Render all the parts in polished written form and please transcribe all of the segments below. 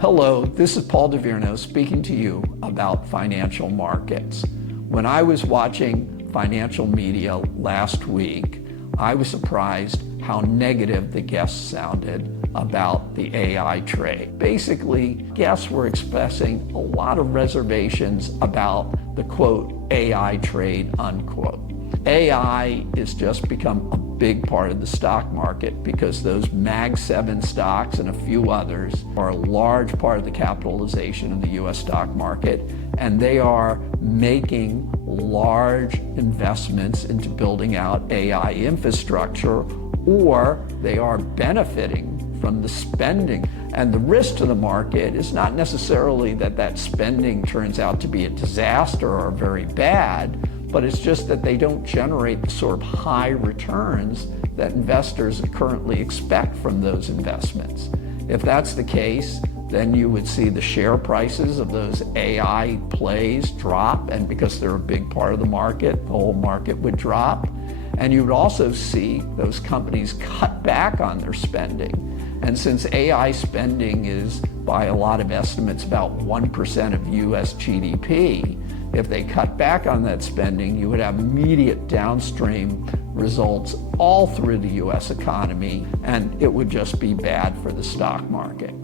Hello, this is Paul Devirno speaking to you about financial markets. When I was watching financial media last week, I was surprised how negative the guests sounded about the AI trade. Basically, guests were expressing a lot of reservations about the quote, AI trade, unquote. AI has just become a big part of the stock market because those Mag 7 stocks and a few others are a large part of the capitalization of the US stock market, and they are making large investments into building out AI infrastructure, or they are benefiting from the spending. And the risk to the market is not necessarily that that spending turns out to be a disaster or very bad, but it's just that they don't generate the sort of high returns that investors currently expect from those investments. If that's the case, then you would see the share prices of those AI plays drop, and because they're a big part of the market, the whole market would drop. And you would also see those companies cut back on their spending. And since AI spending is, by a lot of estimates, about 1% of US GDP, if they cut back on that spending, you would have immediate downstream results all through the US economy, and it would just be bad for the stock market.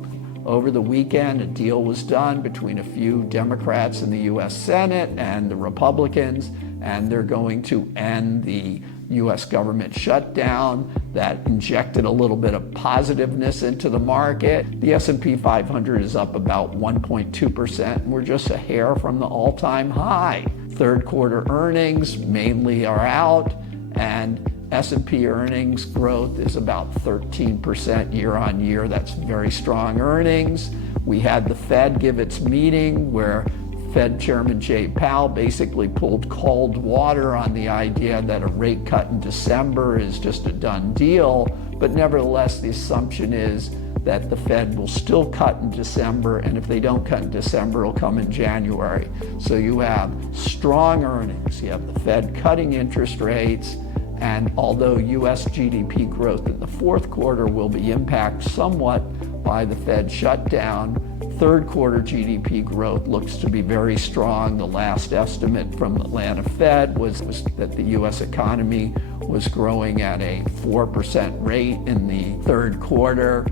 Over the weekend, a deal was done between a few Democrats in the US Senate and the Republicans, and they're going to end the US government shutdown that injected a little bit of positiveness into the market. The S&P 500 is up about 1.2%, and we're just a hair from the all-time high. Third quarter earnings mainly are out, and S&P earnings growth is about 13% year on year. That's very strong earnings. We had the Fed give its meeting where Fed Chairman Jay Powell basically pulled cold water on the idea that a rate cut in December is just a done deal, but nevertheless the assumption is that the Fed will still cut in December, and if they don't cut in December, it'll come in January. So you have strong earnings, you have the Fed cutting interest rates, and although US GDP growth in the fourth quarter will be impacted somewhat by the Fed shutdown, third quarter GDP growth looks to be very strong. The last estimate from Atlanta Fed was that the US economy was growing at a 4% rate in the third quarter.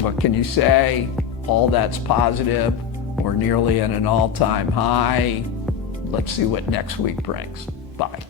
What can you say? All that's positive. We're nearly at an all-time high. Let's see what next week brings. Bye.